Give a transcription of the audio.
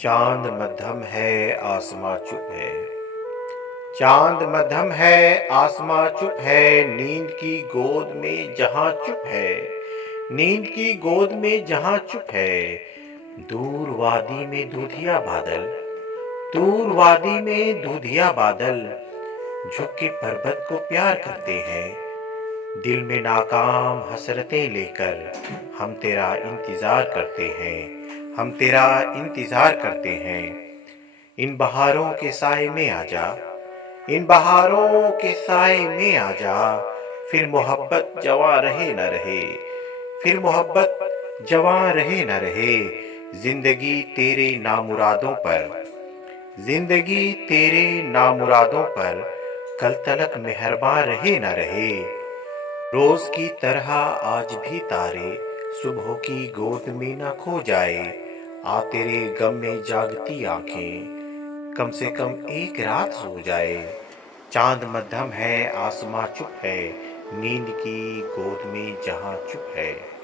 चांद मध्यम है आसमां चुप है। चांद मध्यम है आसमां चुप है। नींद की गोद में जहां चुप है। नींद की गोद में जहां चुप है। दूर वादी में दूधिया बादल। दूर वादी में दूधिया बादल झुक के पर्वत को प्यार करते हैं। दिल में नाकाम हसरतें लेकर हम तेरा इंतजार करते हैं। हम तेरा इंतजार करते हैं। इन बहारों के साए में आजा। इन बहारों के साए में आजा। फिर मोहब्बत जवां रहे न रहे। फिर मोहब्बत जवां रहे न रहे। जिंदगी तेरे नामुरादों पर। जिंदगी तेरे नामुरादों पर कल तलक मेहरबान रहे न रहे। रोज की तरह आज भी तारे सुबह की गोद में न खो जाए। आ तेरे गम में जागती आंखें कम से कम एक रात सो जाए। चांद मध्यम है आसमां चुप है। नींद की गोद में जहां चुप है।